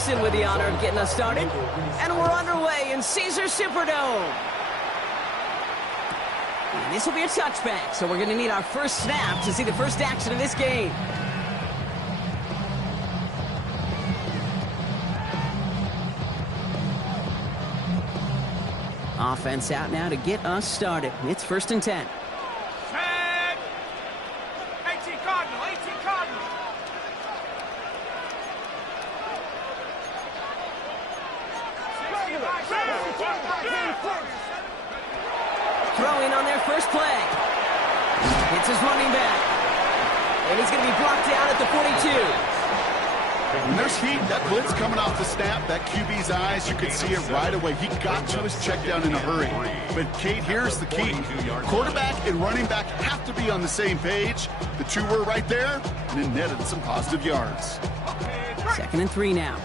Dixon with the honor of getting us started. And we're underway in Caesar Superdome. And this will be a touchback, so we're going to need our first snap to see the first action of this game. Offense out now to get us started. It's 1st and 10. Set. 18 Cardinal, 18 Cardinal. Throwing on their first play. It's his running back. And he's going to be blocked down at the 42. When there's heat, that blitz coming off the snap, that QB's eyes, you could see it right away. He got to his check down in a hurry. But, Kate, here's the key. Quarterback and running back have to be on the same page. The two were right there, and it netted some positive yards. 2nd and 3 now.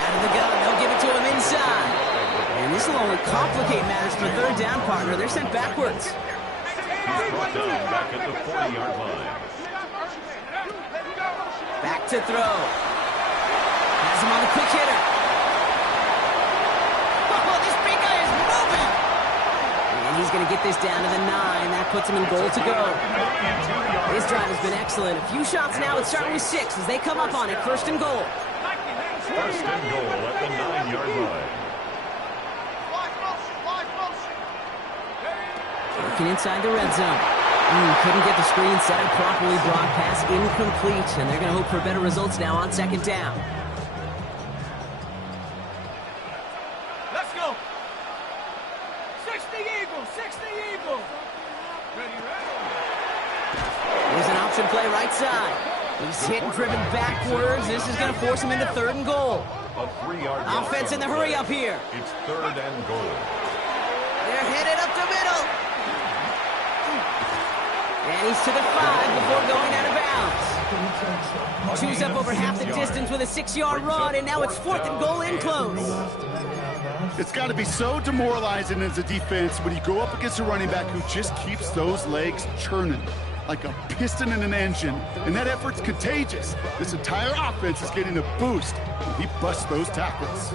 Out of the gun, they'll give it to him inside. And this will only complicate matters for 3rd down, partner. They're sent backwards. He's brought down back at the 40-yard line. Back to throw. Has him on the quick hitter. Oh, this big guy is moving. And he's going to get this down to the 9. That puts him in goal to go. This drive has been excellent. A few shots now. It's starting with 6 as they come up on it. 1st and goal. 1st and goal at the 9-yard line. Working inside the red zone. Couldn't get the screen set up properly. Broadcast incomplete. And they're going to hope for better results now on 2nd down. Let's go. 60 Eagles, 60 Eagles. Ready, ready. Here's an option play right side. He's hit and driven backwards. This is going to force him into 3rd and goal. A 3-yard Offense in the hurry up here. It's 3rd and goal. They're headed up the middle. And he's to the 5 before going out of bounds. Chews up over half the distance with a 6-yard run, and now it's 4th and goal in close. It's got to be so demoralizing as a defense when you go up against a running back who just keeps those legs churning like a piston in an engine, and that effort's contagious. This entire offense is getting a boost when he busts those tackles.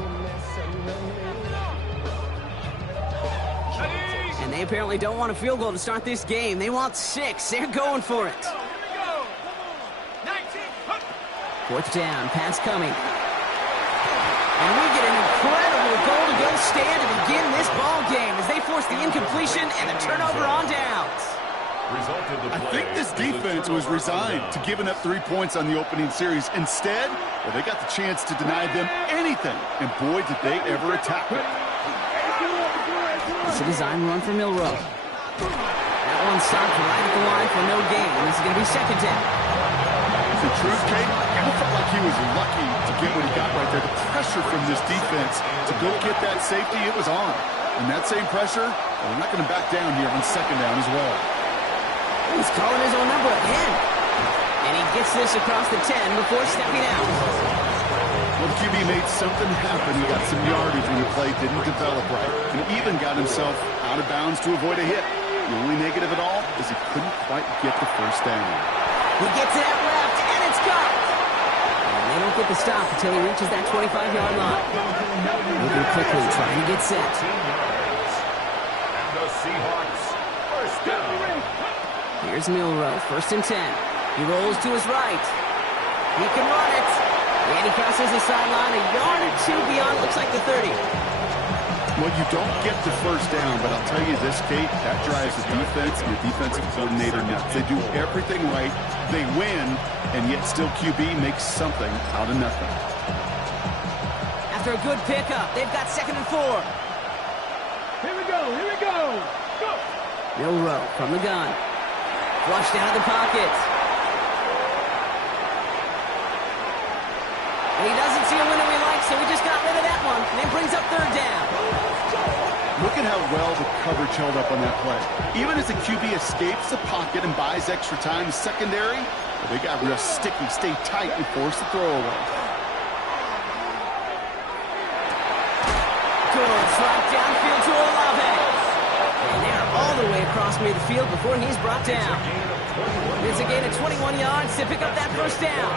And they apparently don't want a field goal to start this game. They want 6. They're going for it. 4th down, pass coming. And we get an incredible goal-to-go stand to begin this ball game as they force the incompletion and the turnover on downs. I think this defense was resigned to giving up 3 points on the opening series. Instead, well, they got the chance to deny them anything, and boy, did they ever attack it. It's a design run for Milrow. That one stopped right at the line for no gain. This is going to be 2nd down. The truth, Kate, I felt like he was lucky to get what he got right there. The pressure from this defense to go get that safety, it was on. And that same pressure, well, they're not going to back down here on 2nd down as well. He's calling his own number again. And he gets this across the 10 before stepping out. Well, the QB made something happen. He got some yardage when the play didn't develop right. And even got himself out of bounds to avoid a hit. The only negative at all is he couldn't quite get the 1st down. He gets it out left, and it's caught. And they don't get the stop until he reaches that 25-yard line. Moving quickly, trying to get set. And the Seahawks, 1st down. Here's Milrow, 1st and 10. He rolls to his right. He can run it. And he crosses the sideline a yard or 2 beyond, looks like the 30. Well, you don't get the 1st down, but I'll tell you this, Kate, that drives the defense and the defensive coordinator nuts. They do everything right, they win, and yet still QB makes something out of nothing. After a good pickup, they've got 2nd and 4. Here we go, here we go. Go. Milrow from the gun. Flushed out of the pocket. And he doesn't see a window he likes, so he just got rid of that one. And it brings up 3rd down. Look at how well the coverage held up on that play. Even as the QB escapes the pocket and buys extra time, the secondary, well, they got real sticky, stay tight, and force the throw away. Good slap downfield to Olave. And they're all the way across midfield before he's brought down. It's a gain of 21 yards to pick up that first down.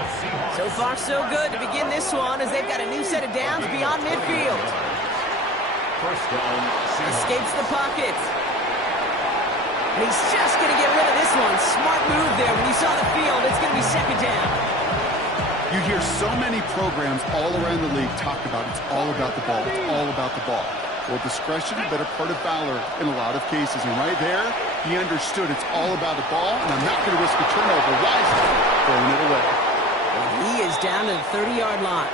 So far, so good to begin this one as they've got a new set of downs beyond midfield. First down, Escapes the pocket. And he's just going to get rid of this one. Smart move there. When you saw the field, it's going to be second down. You hear so many programs all around the league talk about it's all about the ball. It's all about the ball. Well, discretion, better part of valor in a lot of cases. And right there, he understood it's all about the ball, and I'm not going to risk a turnover. Wisely throwing it away. And he is down to the 30-yard line.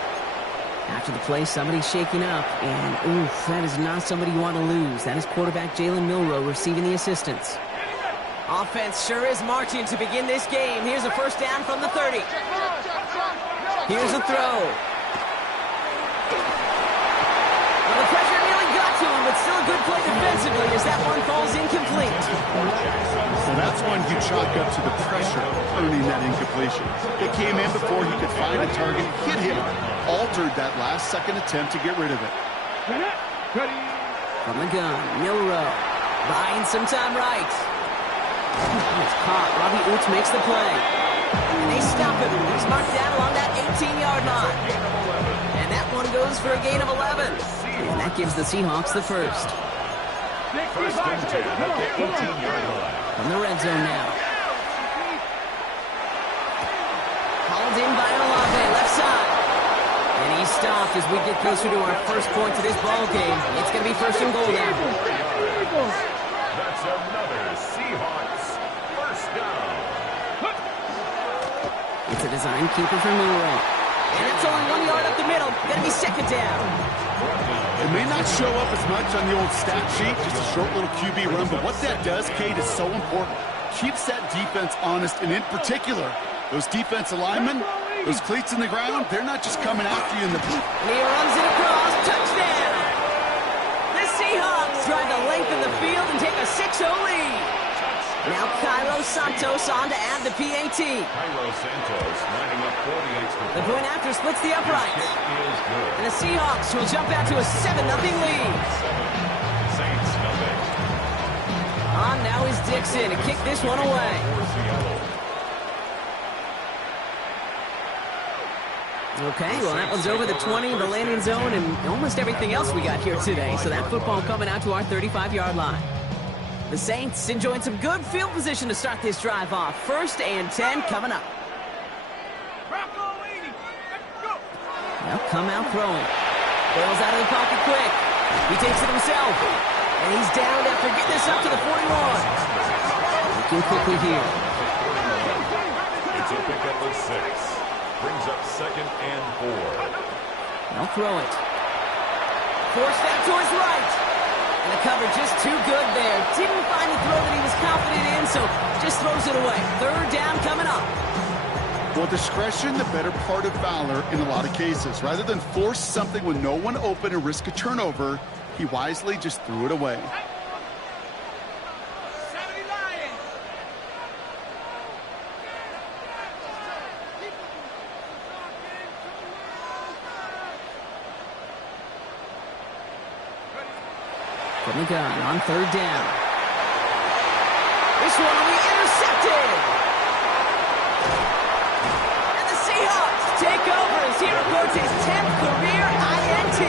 After the play, somebody's shaking up. And, oof, that is not somebody you want to lose. That is quarterback Jalen Milroe receiving the assistance. Offense sure is marching to begin this game. Here's a first down from the 30. Here's a throw. Well, the pressure nearly got to him, but still a good play defensively as that one falls incomplete. So that's one you chalk up to the pressure earning that incompletion. It came in before he could find a target, hit him, altered that last-second attempt to get rid of it. From the gun, Milroe buying some time right. It's caught. Robbie Oots makes the play. And they stop him. He's marked down along that 18-yard line. And that one goes for a gain of 11. And that gives the Seahawks the first. first and 10 at the 18-yard line. From the red zone now. Hauled in by Olave, left side. And he stopped as we get closer to our first point to this ball game. It's going to be first and goal now. That's another Seahawks first down. It's a design keeper for Milroe. And it's only 1 yard up the middle. Going to be second down. It may not show up as much on the old stat sheet, just a short little QB run, but what that does, Kate, is so important. Keeps that defense honest, and in particular, those defensive linemen, those cleats in the ground, they're not just coming after you in the... And he runs it across. Touchdown! The Seahawks drive the length of the field and take a 6-0 lead. Now Cairo Santos on to add the PAT. Cairo Santos lining up 48. The point after splits the uprights. And the Seahawks will jump out to a 7-0 lead. Saints nothing. On now is Dixon to kick this one away. Okay, well that one's over the 20, the landing zone, and almost everything else we got here today. So that football coming out to our 35-yard line. The Saints enjoying some good field position to start this drive off. First and 10 coming up. They'll come out throwing. Bails out of the pocket quick. He takes it himself. And he's down after getting this up to the 41. Looking quickly here. It's a pickup of 6. Brings up second and 4. They'll throw it. Forced out to his right. And the cover just too good there. Didn't find the throw that he was confident in, so just throws it away. Third down coming up. Well, discretion, the better part of valor in a lot of cases. Rather than force something with no one open and risk a turnover, he wisely just threw it away. From the gun on third down. This one will be intercepted. And the Seahawks take over as he records his 10th career INT.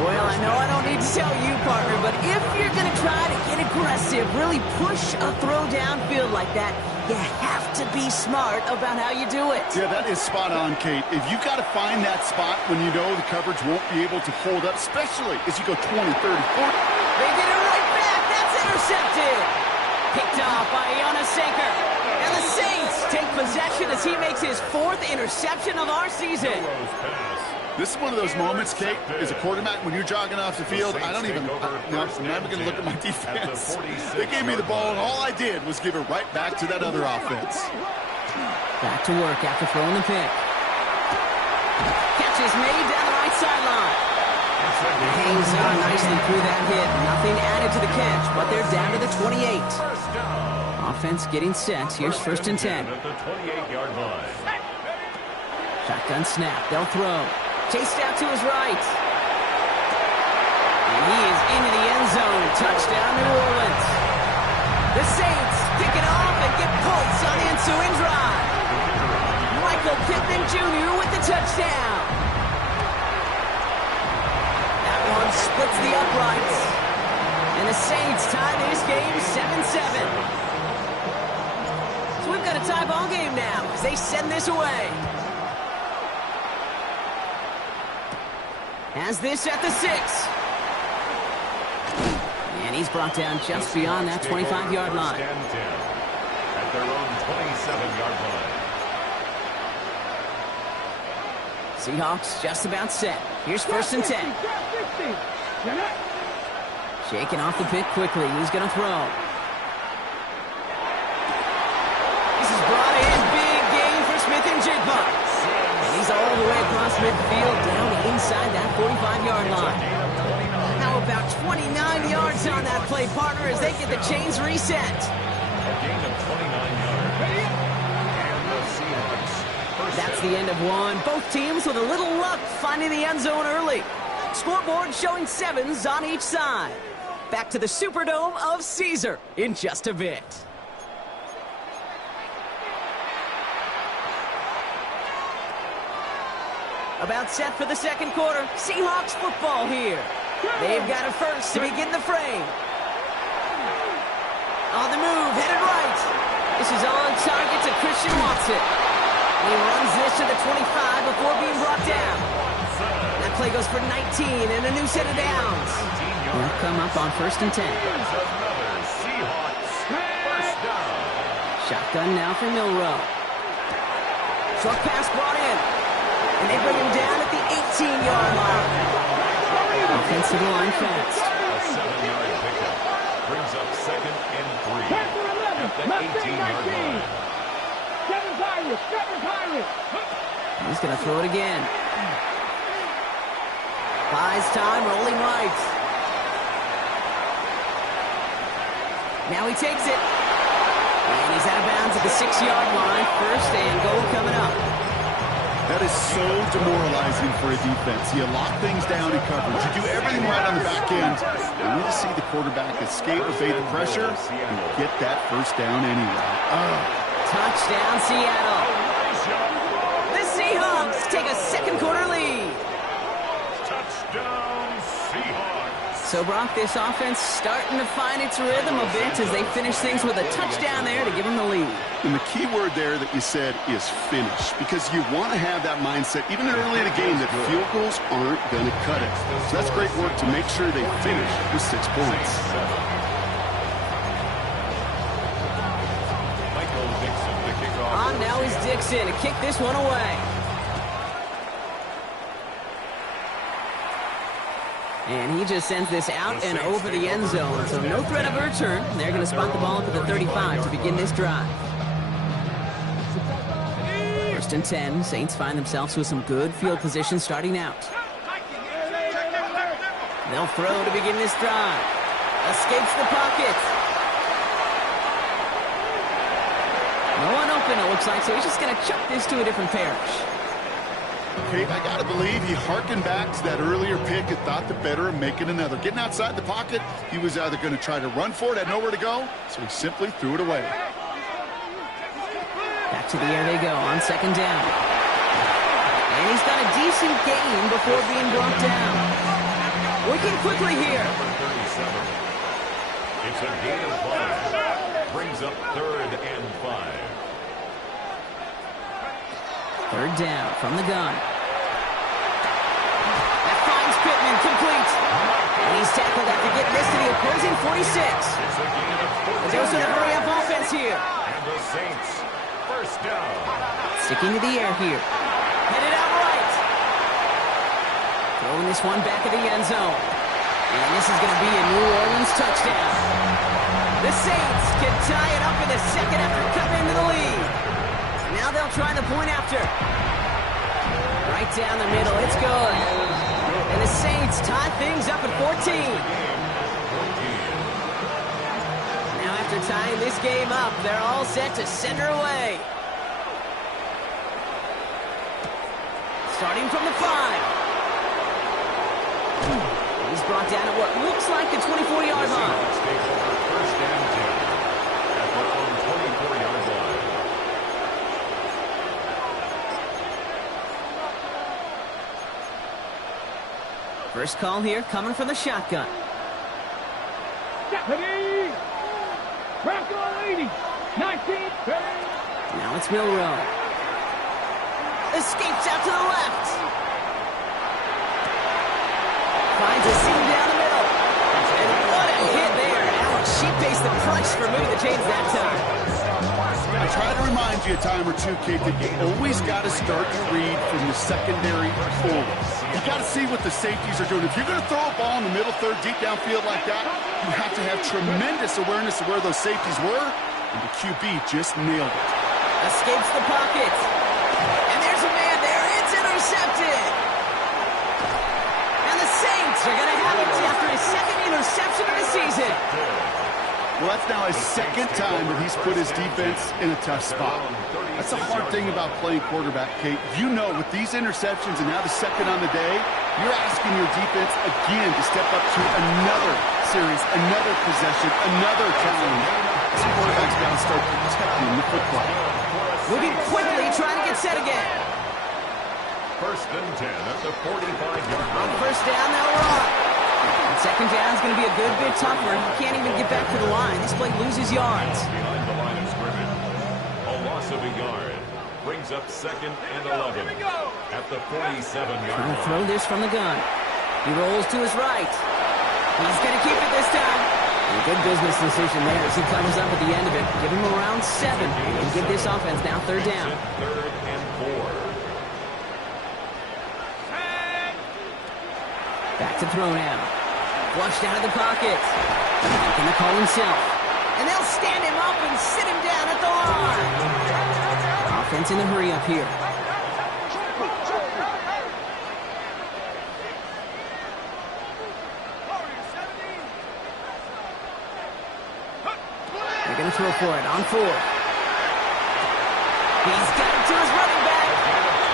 Well, I know I don't need to tell you, partner, but if you're going to try to get aggressive, really push a throw downfield like that, you have to be smart about how you do it. Yeah, that is spot on, Kate. If you've got to find that spot when you know the coverage won't be able to hold up, especially as you go 20, 30, 40. They get it right back. That's intercepted. Picked off by Iona Sanker. And the Saints take possession as he makes his 4th interception of our season. This is one of those moments, Kate, as a quarterback, when you're jogging off the field, I'm not even going to look at my defense. They gave me the ball, and all I did was give it right back to that other offense. Back to work after throwing the pick. Catch is made down the right sideline. Hangs on nicely through that hit. Nothing added to the catch, but they're down to the 28. Offense getting set. Here's first and 10. At the 28-yard line. Shotgun snap. They'll throw. Chased out to his right. And he is into the end zone. Touchdown, New Orleans. The Saints pick it off and get points on the ensuing drive. Michael Pittman Jr. with the touchdown. That one splits the uprights. And the Saints tie this game 7-7. So we've got a tie ball game now as they send this away. Has this at the 6. And he's brought down just beyond that 25-yard line. At their own 27-yard line. Seahawks just about set. Here's 1st and 10. Shaking off the pick quickly. He's going to throw. This is brought in. Big gain for Smith and Jigba. And he's all the way across midfield down inside that 45-yard line. How about 29 yards on that play, partner, as they get the chains reset. A gain of 29 yards. And the Seahawks. That's the end of one. Both teams with a little luck finding the end zone early. Scoreboard showing 7s on each side. Back to the Superdome of Caesar in just a bit. About set for the second quarter. Seahawks football here. They've got a first to begin the frame. On the move, headed right. This is on target to Christian Watson. He runs this to the 25 before being brought down. That play goes for 19 and a new set of downs. They'll come up on 1st and 10. Shotgun now for Milrow. Short pass brought in. And they bring him down at the 18-yard line. Offensive line fast. A 7-yard pickup. Brings up 2nd and 3. At the 18-yard line. He's going to throw it again. Buys time, rolling right. Now he takes it. And he's out of bounds at the 6-yard line. 1st and goal coming up. That is so demoralizing for a defense. You lock things down in coverage. You do everything right on the back end. And we just see the quarterback escape, evade the pressure, and get that 1st down anyway. Touchdown, Seattle. The Seahawks take a second quarter lead. Touchdown, Seahawks. So, Brock, this offense starting to find its rhythm a bit as they finish things with a touchdown there to give them the lead. And the key word there that you said is finish, because you want to have that mindset, even early in the game, that field goals aren't going to cut it. So that's great work to make sure they finish with 6 points. Michael Dixon to kick off. On now is Dixon to kick this one away. And he just sends this out and over the end zone. So no threat of a return. They're going to spot the ball up at the 35 to begin this drive. 1st and 10. Saints find themselves with some good field position starting out. They'll throw to begin this drive. Escapes the pocket. No one open, it looks like, so he's just going to chuck this to a different parish. Okay, I got to believe he harkened back to that earlier pick and thought the better of making another. Getting outside the pocket, he was either going to try to run for it, had nowhere to go, so he simply threw it away. Back to the air they go on 2nd down. And he's got a decent gain before being brought down. Working quickly here. It's a gain of 5. Brings up 3rd and 5. 3rd down from the gun. That finds Pittman complete. And he's tackled after getting this to the opposing 46. But there's a hurry-up offense here. And the Saints, 1st down. Sticking to the air here. Headed out right. Throwing this one back at the end zone. And this is going to be a New Orleans touchdown. The Saints can tie it up in the second after cutting into the lead. Now they'll try the point after. Right down the middle, it's good. And the Saints tie things up at 14. Now after tying this game up, they're all set to send her away. Starting from the 5. He's brought down at what looks like the 24-yard line. First call here coming from the shotgun. Ready? Bronco 80. 19. Ready? Now it's Milrow. Escapes out to the left. Finds a seam down the middle. And what a hit there. Ouch, she pays the price for moving the chains that time. I try to remind you a time or two, Kate, that you always got to start your read from the secondary forward. You got to see what the safeties are doing. If you're going to throw a ball in the middle third, deep downfield like that, you have to have tremendous awareness of where those safeties were, and the QB just nailed it. Escapes the pocket. And there's a man there. It's intercepted. And the Saints are going to have it after his second interception of the season. Well, that's now his second time that he's put his defense in a tough spot. That's the hard thing about playing quarterback, Kate. You know, with these interceptions and now the second on the day, you're asking your defense again to step up to another series, another possession, another challenge. This quarterback's got to start protecting the football. Moving quickly, trying to get set again. First and 10 at the 45-yard On line. first down, they'll run. And second down is going to be a good bit tougher. He can't even get back to the line. This play loses yards. Behind the line of scrimmage. A loss of a yard. Brings up second and 11 at the 47-yard Trying to line. throw this from the gun. He rolls to his right. He's going to keep it this time. And a good business decision there as he comes up at the end of it. Give him around 7 and give this offense now third down. Third and 4. Back to throw now. Flushed out of the pocket. Making the call himself. And they'll stand him up and sit him down at the line. Offense in the hurry up here. They're going to throw for it on 4. He's got it to his running back.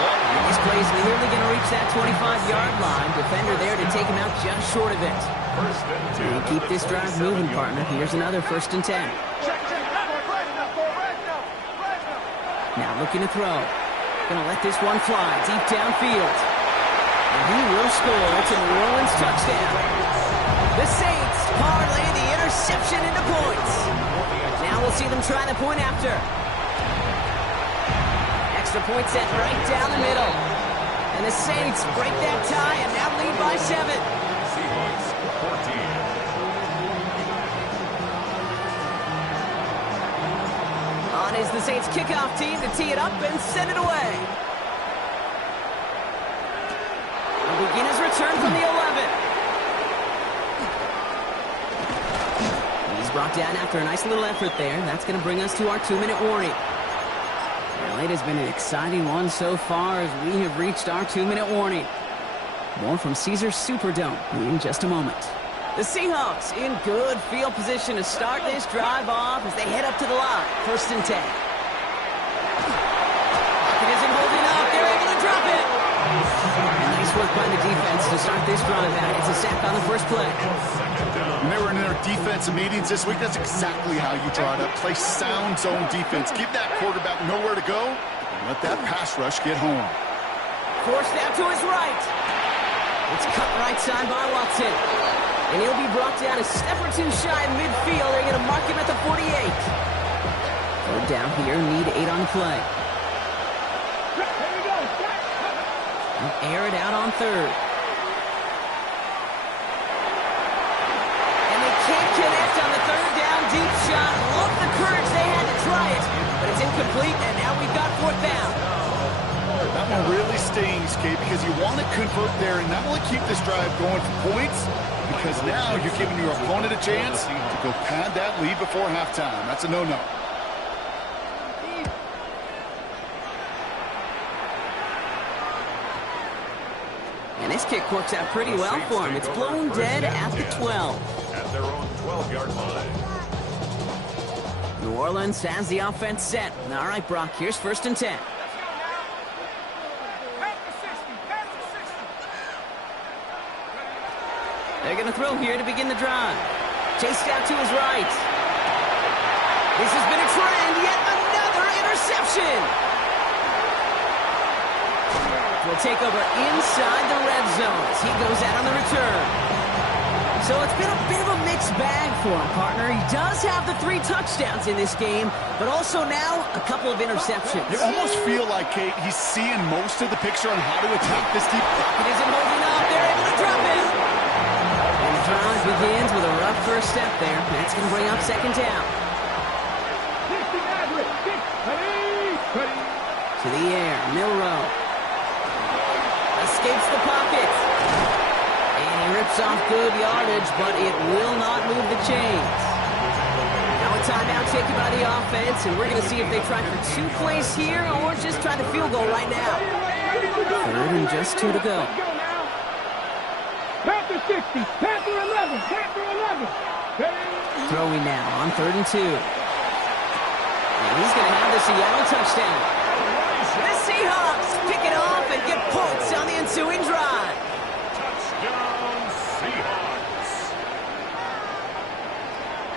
And this play is nearly going to reach that 25-yard line. Defender there to take him out just short of it. First and 10. And keep this drive moving, partner. Here's another first and 10. Now looking to throw. Going to let this one fly deep downfield. And he will score. It's a New Orleans touchdown. The Saints parlay the interception into points. Now we'll see them try the point after. Extra point set right down the middle. And the Saints break that tie and now lead by 7. Seahawks 14. On is the Saints kickoff team to tee it up and send it away. He'll begin his return from the 11. He's brought down after a nice little effort there. That's going to bring us to our 2-minute warning. Well, it has been an exciting one so far as we have reached our 2-minute warning. More from Caesars Superdome in just a moment. The Seahawks in good field position to start this drive off as they head up to the line. First and 10. It isn't holding up. They're able to drop it. And nice work by the defense to start this drive out. It's a sack on the first play. When they were in their defensive meetings this week, that's exactly how you draw it up. Play sound zone defense. Give that quarterback nowhere to go, and let that pass rush get home. Forced out to his right. It's cut right side by Watson. And he'll be brought down a step or two shy of midfield. They're going to mark him at the 48. Third down here, need 8 on the play. They'll air it out on third. And they can't connect on the third down deep shot. Love the courage they had to try it. But it's incomplete, and now we've got fourth down. That one really stings, Kate, because you want to convert there and not only keep this drive going for points, because now you're giving your opponent a chance to go pad that lead before halftime. That's a no-no. And this kick works out pretty well for him. It's blown dead at the 12. At their own 12-yard line. New Orleans has the offense set. All right, Brock, here's first and 10. They're going to throw here to begin the drive. Chased out to his right. This has been a trend. Yet another interception. will take over inside the red zone as he goes out on the return. So it's been a bit of a mixed bag for him, partner. He does have the 3 touchdowns in this game, but also now a couple of interceptions. You almost feel like, Kate, he's seeing most of the picture on how to attack this team. It isn't holding up. They're able to drop it. And the drive begins with a rough first step there. That's going to bring up second down. To the air, Milrow. Escapes the pocket. And he rips off good yardage, but it will not move the chains. Now a timeout taken by the offense, and we're going to see if they try for 2 plays here or just try the field goal right now. 3rd and just 2 to go. Panther 60, Panther 11, Panther 11. Throwing now on 3rd and 2. And he's going to have the Seattle touchdown. The Seahawks pick it off and get points on the ensuing drive. Touchdown, Seahawks.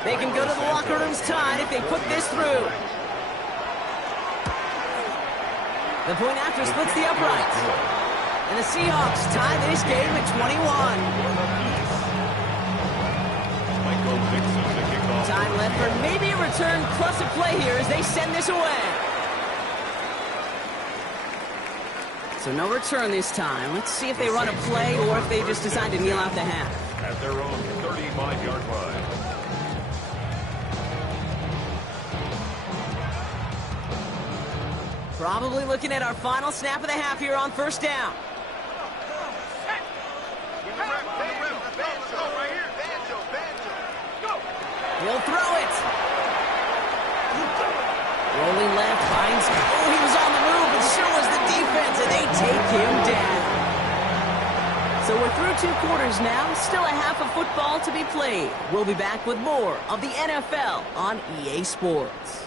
They can go to the locker rooms tied if they put this through. The point after splits the uprights. And the Seahawks tie this game at 21. Time left for maybe a return plus a play here as they send this away. So no return this time. Let's see if they run a play or if they just decide to kneel out the half. At their own 35-yard line. Probably looking at our final snap of the half here on first down. He'll throw it. Rolling left, finds. Oh, he was on the move, but so was the defense, and they take him down. So we're through 2 quarters now. Still a half of football to be played. We'll be back with more of the NFL on EA Sports.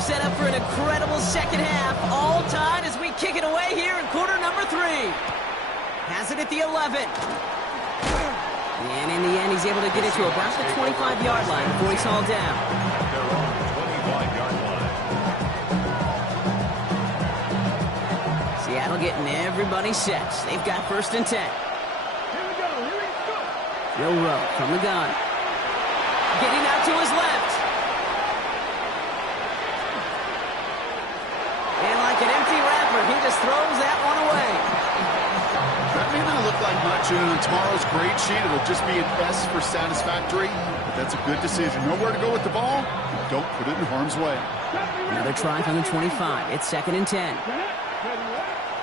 Set up for an incredible second half, all tied as we kick it away here in quarter number 3. Has it at the 11. And in the end, he's able to get it to about the 25-yard line before he's hauled down. They're on the 25-yard line. Seattle getting everybody set. They've got 1st and 10. Here we go, here we go. Milrow from the gun. Getting out to his left. An empty wrapper, he just throws that one away. That may not look like much on tomorrow's grade sheet. It'll just be an S for satisfactory, but that's a good decision. Nowhere to go with the ball, don't put it in harm's way. Another try from the 25. It's 2nd and 10.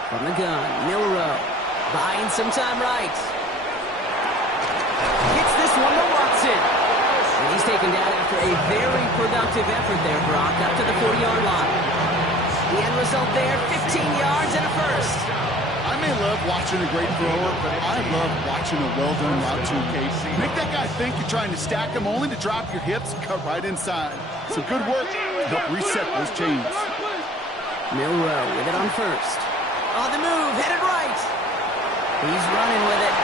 From the gun, Milrow buying some time right. Gets this one to Watson. And he's taken down after a very productive effort there, Brock, up to the 40-yard line. The end result there, 15 yards and a first. I may love watching a great thrower, but I love watching a well-done route too, Kate. Make that guy think you're trying to stack him only to drop your hips and cut right inside. So good work to help reset those chains. Milrow with it on 1st. On the move, headed right. He's running with it.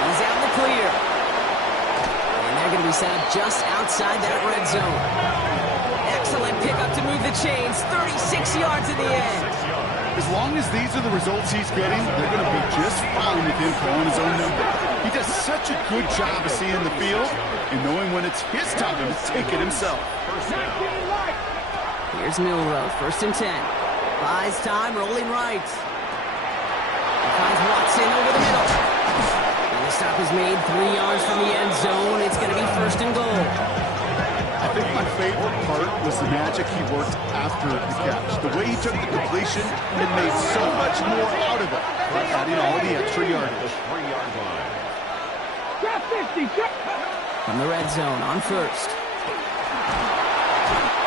He's out in the clear. And they're going to be set up just outside that red zone. Excellent pickup to move the chains. 36 yards in the end. As long as these are the results he's getting, they're going to be just fine with him throwing his own number. He does such a good job of seeing the field and knowing when it's his time to take it himself. Here's Milrow, 1st and 10. Buys time, rolling right. He finds Watson over the middle. And the stop is made 3 yards from the end zone. It's going to be 1st and goal. I think my favorite part was the magic he worked after the catch. The way he took the completion and made so much more out of it by adding all the extra yardage. 3-yard line. From the red zone on 1st.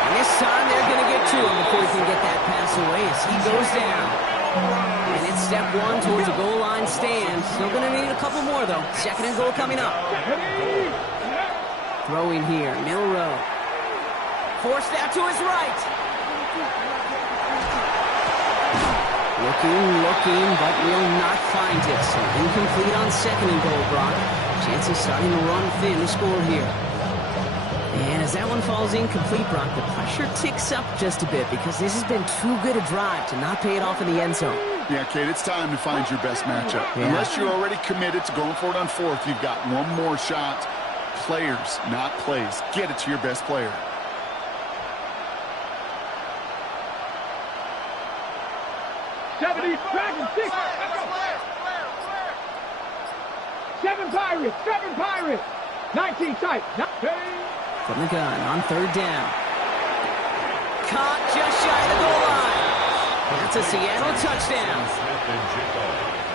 And this time they're going to get to him before he can get that pass away as he goes down. And it's step 1 towards a goal line stand. Still going to need a couple more though. 2nd and goal coming up. Throwing here, Milrow. Forced out to his right. Looking, but will not find it. So incomplete on second and goal, Brock. Chances starting to run thin to score here. And as that one falls incomplete, Brock, the pressure ticks up just a bit because this has been too good a drive to not pay it off in the end zone. Yeah, Kate, it's time to find your best matchup. Yeah. Unless you're already committed to going for it on fourth, you've got one more shot. Players, not plays. Get it to your best player. Dragon 6. 7 Pirates. 19 tight. From the gun on third down. Caught just shy of the goal line. That's a Seattle touchdown.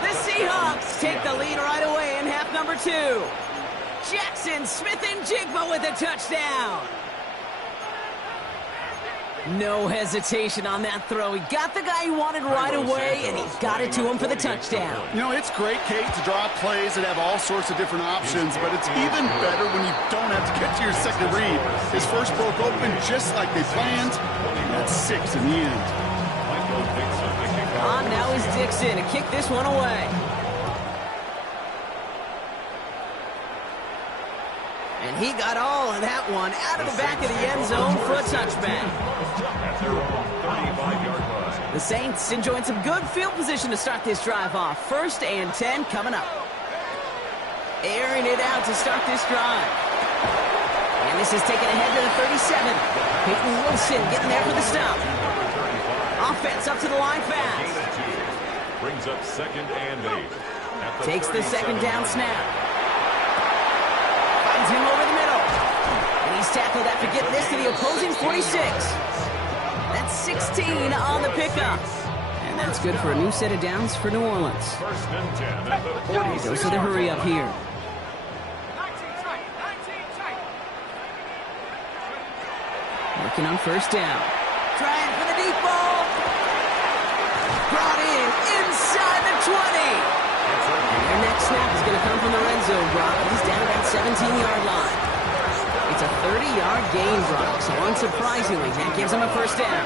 The Seahawks take the lead right away in half number 2. Jackson Smith-Njigba with a touchdown. No hesitation on that throw. He got the guy he wanted right away, and he got it to him for the touchdown. You know, it's great, Kate, to draw plays that have all sorts of different options, but it's even better when you don't have to get to your second read. His first broke open just like they planned, and that's 6 in the end. On now is Dixon to kick this one away. And he got all of that one out of the back of the end zone for a touchback. The Saints enjoying some good field position to start this drive off. 1st and 10 coming up. Airing it out to start this drive. And this is taken ahead to the 37. Peyton Wilson getting there for the stop. Offense up to the line fast. Brings up 2nd and 8. Takes the second down snap. Finds him over the middle. And he's tackled after getting this to the opposing 46. That's 16 on the pickup. And that's good for a new set of downs for New Orleans. 1st and 10 at the 46. Goes to the hurry up here. Working on 1st down. Trying for the deep ball. Brought in inside the 20. Their next snap is going to come from the red zone, Brock. He's down at that 17-yard line. It's a 30-yard gain, Brock, so unsurprisingly, that gives him a 1st down.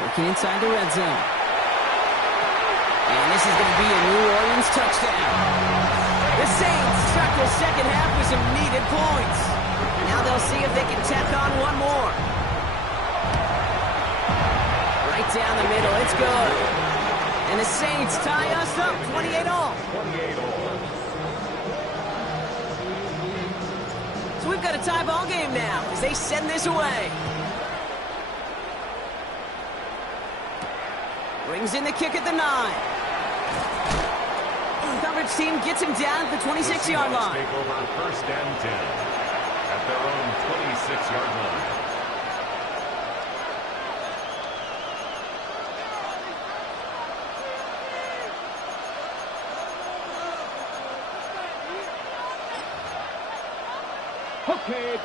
Working inside the red zone. And this is going to be a New Orleans touchdown. The Saints start the second half with some needed points. Now they'll see if they can tack on one more. Right down the middle, it's good. And the Saints tie us up, 28-all. So we've got a tie ball game now as they send this away. Brings in the kick at the 9. Coverage team gets him down at the 26-yard line. Take over 1st and 10 at their own 26-yard line.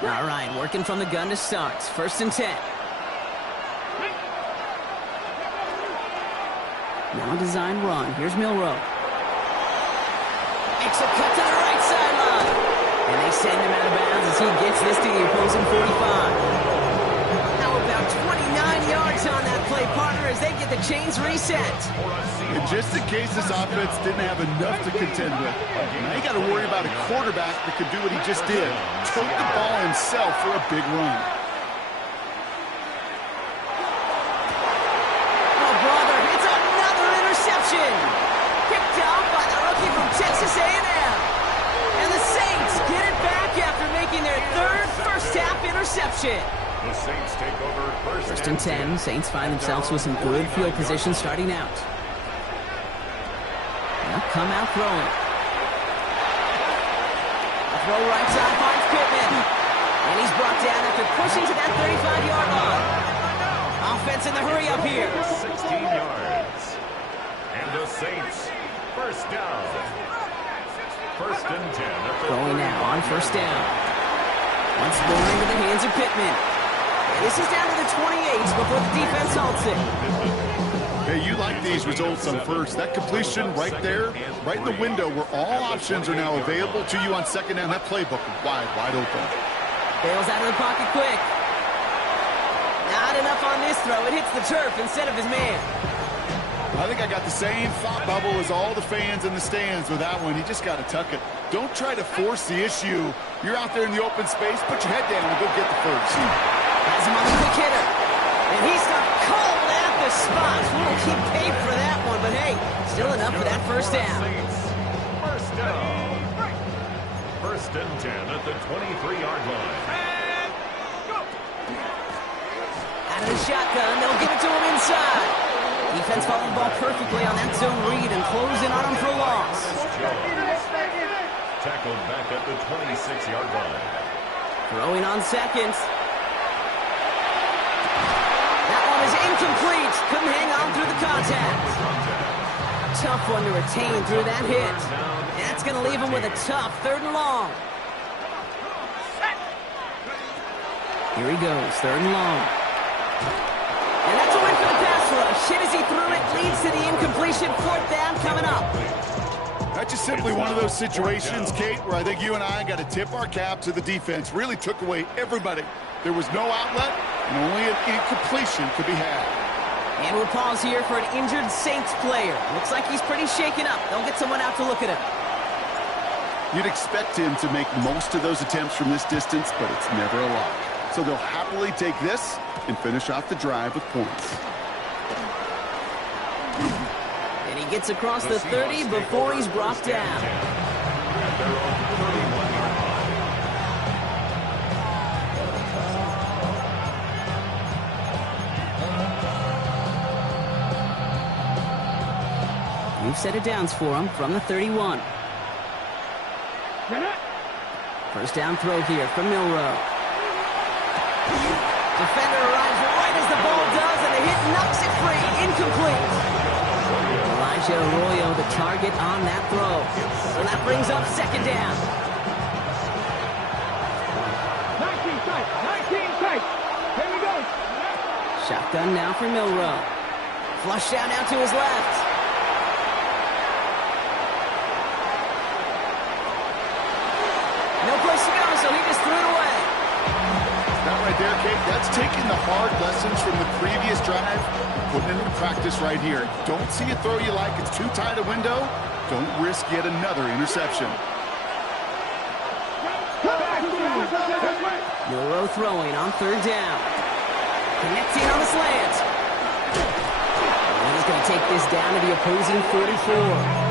All right, working from the gun to start. 1st and 10. Now a design run. Here's Milrow. Makes a cut to the right sideline. And they send him out of bounds as he gets this to the opposing 45. Now about 29 yards on that play, partner, as they get the chains reset. And just in case this offense didn't have enough to contend with, now you got to worry about a quarterback that could do what he just did. Took the ball himself for a big run. Oh, brother, it's another interception. Picked up by the rookie from Texas A&M. And the Saints get it back after making their 3rd first-half interception. The Saints take over 1st and 10. Saints find themselves with some good field position starting out. They'll come out throwing. A throw right side finds Pittman. And he's brought down after pushing to that 35-yard line. Offense in the hurry up here. 16 yards. And the Saints, 1st down. 1st and 10. Going now on 1st down. Once more into the hands of Pittman. This is down to the 28 before the defense halts it. Hey, you like these results on 1st. That completion right there, right in the window where all options are now available to you on 2nd down. That playbook wide open. Bails out of the pocket quick. had enough on this throw. It hits the turf instead of his man. I think I got the same thought bubble as all the fans in the stands with that one. You just got to tuck it. Don't try to force the issue. You're out there in the open space. Put your head down and go get the first. Has him on the quick hitter. And he stopped cold at the spot. We'll keep paid for that one, but hey, still enough for that first down. First down. First and 10 at the 23-yard line. Out of the shotgun, they'll give it to him inside. Defense followed the ball perfectly on that zone read and closing on him for a loss. Tackled back at the 26-yard line. Throwing on seconds. That one is incomplete. Couldn't hang on through the contact. Tough one to retain through that hit. That's going to leave him with a tough 3rd and long. Here he goes, 3rd and long. And that's a win for the pass rush. Hit as he threw it, leads to the incompletion. 4th down coming up. That's just simply one of those situations, Kate, where I think you and I got to tip our cap to the defense. Really took away everybody. There was no outlet, and only an incompletion could be had. And we'll pause here for an injured Saints player. Looks like he's pretty shaken up. They'll get someone out to look at him. You'd expect him to make most of those attempts from this distance, but it's never a lock. So they'll happily take this and finish off the drive with points. And he gets across the 30 before he's brought down. New set of downs for him from the 31. First down throw here from Milroe. Defender arrives right as the ball does, and the hit knocks it free. Incomplete. Elijah Arroyo, the target on that throw. So that brings up 2nd down. 19 tight. 19 tight. Here we go. Shotgun now for Milroe. Flush down now to his left. No place to go, so he just threw it away. That right there, Kate, that's taking the hard lessons from the previous drive and putting it into practice right here. Don't see a throw you like. It's too tight a window. Don't risk yet another interception. Milroe throwing on 3rd down. Connecting on the slant. And he's going to take this down to the opposing 44.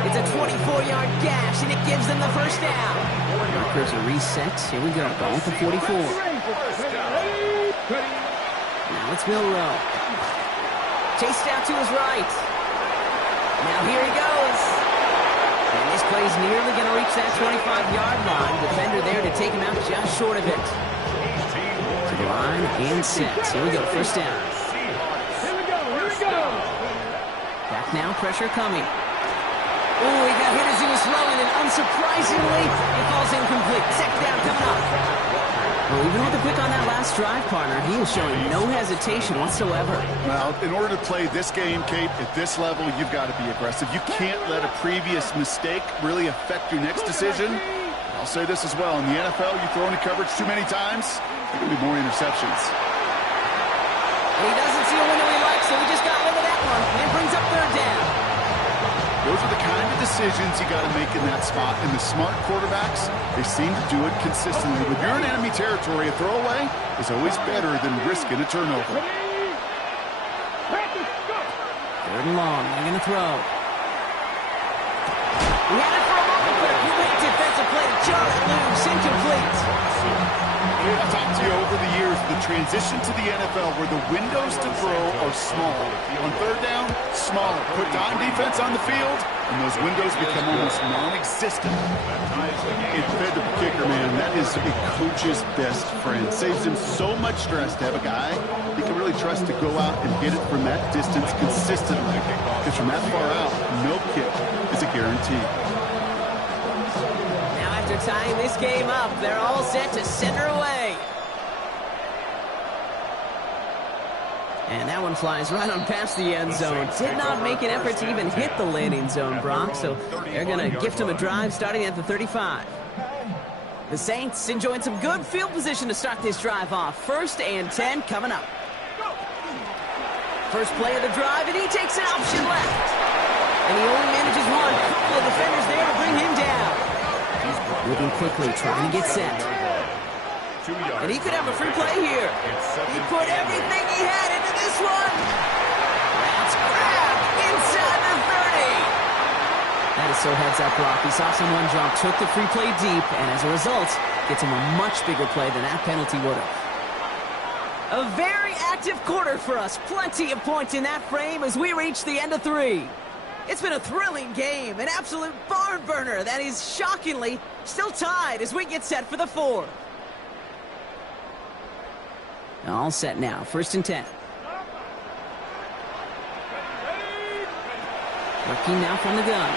It's a 24-yard gash, and it gives them the first down. Markers are reset. Here we go. Ball with the 44. Now it's Milroe. Chased out to his right. Now here he goes. And this play's nearly going to reach that 25-yard line. Defender there to take him out just short of it. To the line and set. Here we go. First down. Here we go. Here we go. Back now. Pressure coming. Oh, he got hit as he was throwing, and unsurprisingly, it falls incomplete. 2nd down coming up. Well, even with the pick on that last drive, partner, he is showing no hesitation whatsoever. Well, in order to play this game, Kate, at this level, you've got to be aggressive. You can't let a previous mistake really affect your next decision. I'll say this as well. In the NFL, you throw into coverage too many times, there can be more interceptions. He doesn't see a window he likes, so he just got rid of that one. And brings up 3rd down. Those are the kind of decisions you got to make in that spot. And the smart quarterbacks, they seem to do it consistently. When you're in enemy territory, a throwaway is always better than risking a turnover. 3rd and long. They're going to throw. He had it for a moment, but a great defensive play to jar it loose. Incomplete. I've talked to you over the years, the transition to the NFL where the windows to throw are small. On 3rd down, smaller. Put dime defense on the field, and those windows become almost non-existent. It fed the kicker, man. That is a coach's best friend. Saves him so much stress to have a guy he can really trust to go out and hit it from that distance consistently. Because from that far out, no kick is a guarantee. After tying this game up, they're all set to center away. And that one flies right on past the end zone. Did not make an effort to even hit the landing zone, Brock, so they're going to gift him a drive starting at the 35. The Saints enjoying some good field position to start this drive off. 1st and 10 coming up. First play of the drive, and he takes an option left. And he only manages one. A couple of defenders there to bring him down. Moving quickly, trying to get set. And he could have a free play here. He put everything he had into this one. That's grabbed inside the 30. That is so heads-up block. He saw someone jump, took the free play deep, and as a result, gets him a much bigger play than that penalty would have. A very active quarter for us. Plenty of points in that frame as we reach the end of 3. It's been a thrilling game, an absolute barn burner that is shockingly still tied as we get set for the 4th. All set now, 1st and 10. Working now from the gun.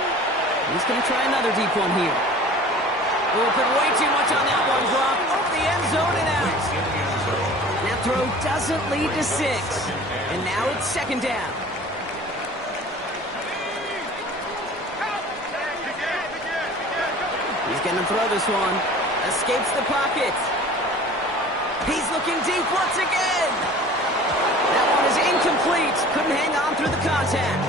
He's going to try another deep one here. Oh, put way too much on that one, Brock. Over the end zone and out. That throw doesn't lead to 6. And now it's 2nd down. He's going to throw this one. Escapes the pocket. He's looking deep once again. That one is incomplete. Couldn't hang on through the contact.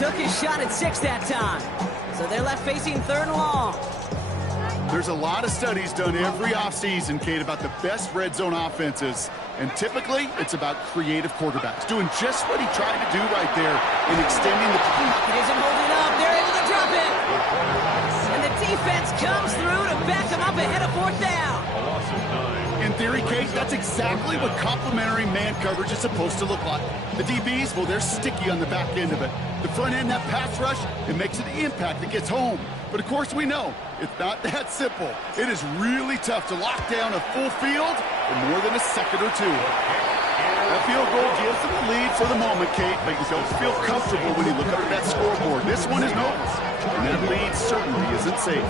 Took his shot at 6 that time. So they're left facing 3rd and long. There's a lot of studies done every offseason, Kate, about the best red zone offenses. And typically, it's about creative quarterbacks doing just what he tried to do right there in extending the pocket. Isn't holding up. They're able to drop it. And the defense comes through to back him up ahead of 4th down. In theory, Kate, that's exactly what complementary man coverage is supposed to look like. The DBs, well, they're sticky on the back end of it. The front end, that pass rush, it makes an impact that gets home. But of course we know, it's not that simple. It is really tough to lock down a full field for more than a second or 2. That field goal gives them the lead for the moment, Kate, but you don't feel comfortable when you look up at that scoreboard. This one is noticed, and that lead certainly isn't safe.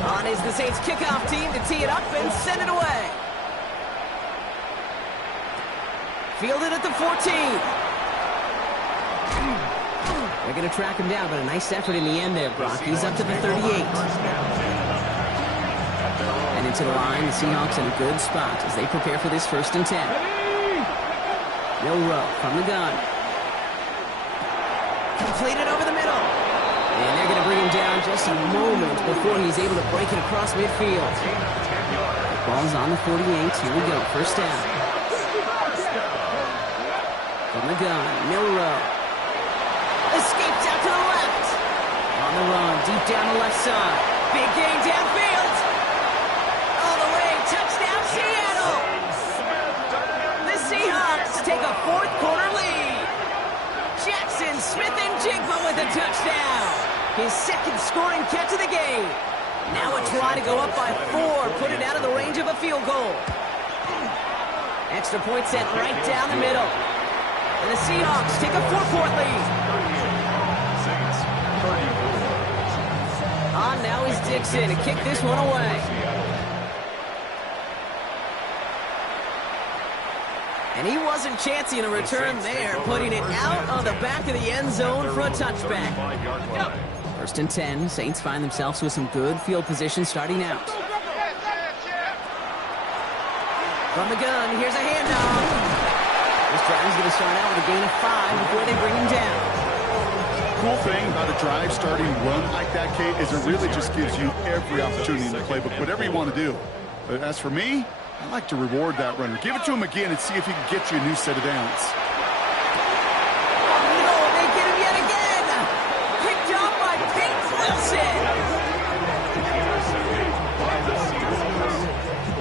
On is the Saints kickoff team to tee it up and send it away. Fielded at the 14. They're going to track him down, but a nice effort in the end there, Brock. He's up to the 38. And into the line, the Seahawks in a good spot as they prepare for this 1st and 10. Milrow from the gun. Completed over the middle. And they're going to bring him down just a moment before he's able to break it across midfield. The ball's on the 48. Here we go. 1st down. From the gun, Milrow. Escapes out to the left. On the run, deep down the left side. Big gain downfield. All the way, touchdown Seattle. The Seahawks take a 4th quarter lead. Jackson Smith-Njigba with a touchdown. His 2nd scoring catch of the game. Now a try to go up by 4, put it out of the range of a field goal. Extra point set right down the middle. And the Seahawks take a 4-point lead. On now is Dixon to kick this one away. And he wasn't chancing a return there, putting it out on the back of the end zone for a touchback. 1st and 10, Saints find themselves with some good field position starting out. From the gun, here's a handoff. This drive is going to start out with a gain of 5 before they bring him down. Cool thing about a drive starting run like that, Kate, is it really just gives you every opportunity in the playbook, whatever you want to do. But as for me, I like to reward that runner. Give it to him again and see if he can get you a new set of downs. No, they get him yet again. Picked up by Pete Wilson.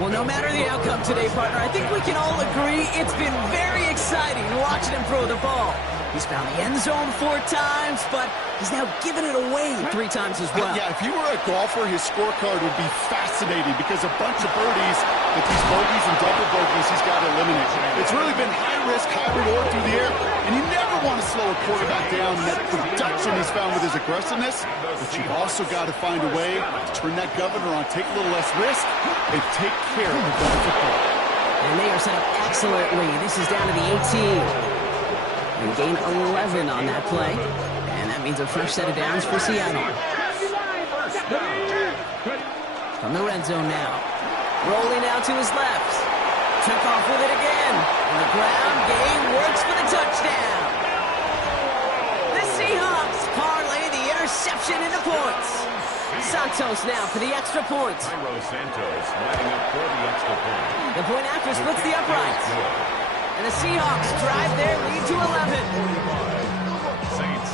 Well, no matter the outcome today, partner, I think we can all agree it's been very exciting watching him throw the ball. He's found the end zone 4 times, but he's now given it away 3 times as well. Yeah, if he were a golfer, his scorecard would be fascinating because a bunch of birdies, with these bogeys and double bogeys, he's got to eliminate. It's really been high risk, high reward through the air, and you never want to slow a quarterback down. And that production he's found with his aggressiveness, but you've also got to find a way to turn that governor on, take a little less risk, and take care of the football. And they are set up excellently. This is down to the 18. And gain 11 on that play. And that means a fresh set of downs for Seattle. From the red zone now. Rolling out to his left. Took off with it again. Santos now for the extra point. Santos lining up for the extra point. The point after splits the uprights. And the Seahawks drive their lead to 11. Saints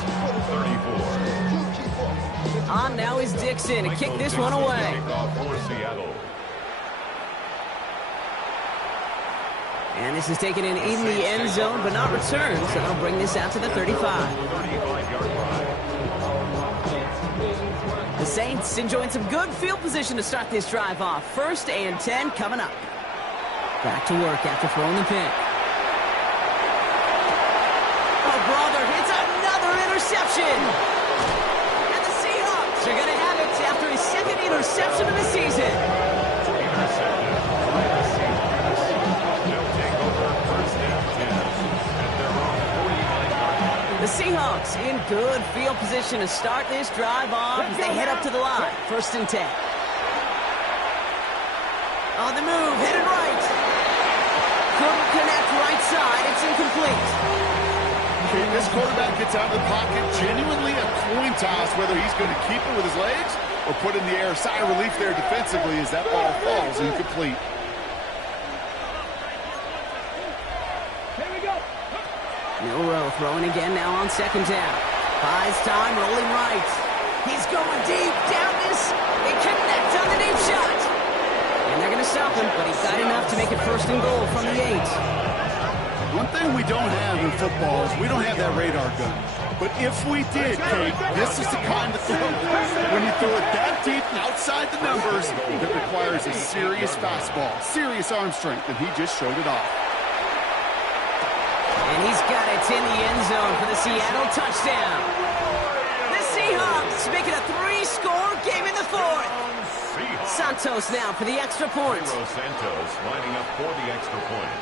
34. On now is Dixon to kick this one away. For Seattle. And this is taken in the end zone, but not returned, so that'll bring this out to the 35. 35-yard line. The Saints enjoying some good field position to start this drive off. 1st and 10 coming up. Back to work after throwing the pick. Oh, brother, it's another interception. And the Seahawks are going to have it after his 2nd interception of the season. Intercepted by the Seahawks. They'll take over 1st and 10 at their own 49-yard line. The Seahawks in good field position to start this drive off as they head up to the line. 1st and 10. On the move, headed right. Couldn't connect right side. It's incomplete. Okay, this quarterback gets out of the pocket, genuinely a coin toss whether he's going to keep it with his legs or put it in the air. Sigh of relief there defensively as that ball falls incomplete. Here we go. Milrow throwing again now on 2nd down. Buys time, rolling right. He's going deep, down this. They connect on the deep shot. And they're going to stop him, but he's got enough to make it 1st and goal from the 8. One thing we don't have in football is we don't have that radar gun. But if we did, Kate, this is the kind of throw. When you throw it that deep outside the numbers, it requires a serious fastball, serious arm strength, and he just showed it off. And he's got it in the end zone for the Seattle touchdown. The Seahawks make it a 3-score game in the 4th. Santos now for the extra point. Santos lining up for the extra point.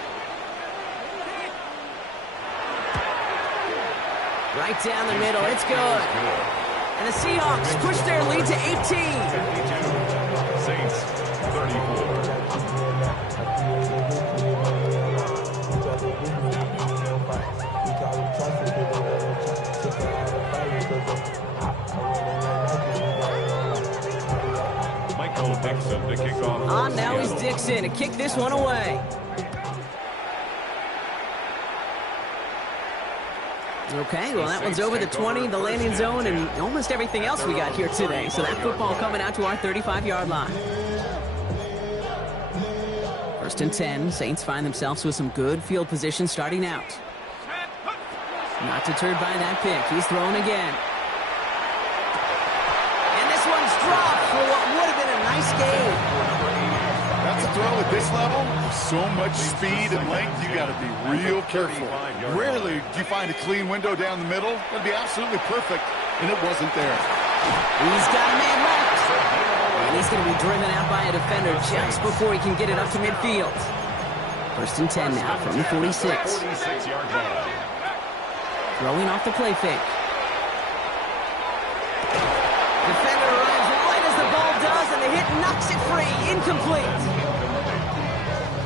Right down the middle, it's good. And the Seahawks push their lead to 18. 52. Saints 34. Michael Dixon to kick off. On now is Dixon to kick this one away. Okay, well, that one's over the 20, the landing zone, and almost everything else we got here today. So that football coming out to our 35-yard line. 1st and 10, Saints find themselves with some good field position starting out. Not deterred by that pick. He's throwing again. And this one's dropped for what would have been a nice game. That's a throw at this level. So much speed and length, you got to be real careful. Rarely do you find a clean window down the middle. That'd be absolutely perfect, and it wasn't there. He's got a man left. And he's going to be driven out by a defender just before he can get it up to midfield. 1st and 10 now from the 46. 46-yard line. Throwing off the play fake. Defender arrives right as the ball does, and the hit knocks it free. Incomplete.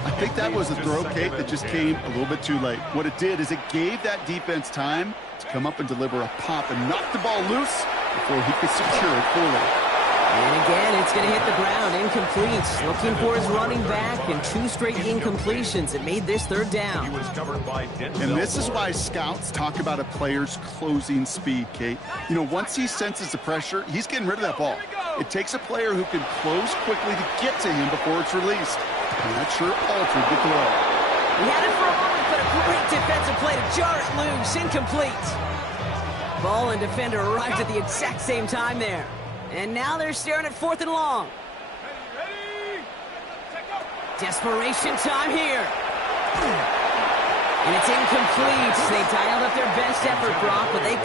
I think that was a throw, Kate, that just came a little bit too late. What it did is it gave that defense time to come up and deliver a pop and knock the ball loose before he could secure it fully. And again, it's going to hit the ground. Incomplete. Looking for his running back, and 2 straight incompletions. It made this 3rd down. He was covered by Denzel. And this is why scouts talk about a player's closing speed, Kate. You know, once he senses the pressure, he's getting rid of that ball. It takes a player who can close quickly to get to him before it's released. And that sure altered the throw. He had it for a moment, but a great defensive play to jar it loose. Incomplete. Ball and defender arrived at the exact same time there. And now they're staring at 4th and long. Desperation time here. And it's incomplete. They dialed up their best effort, Brock, but they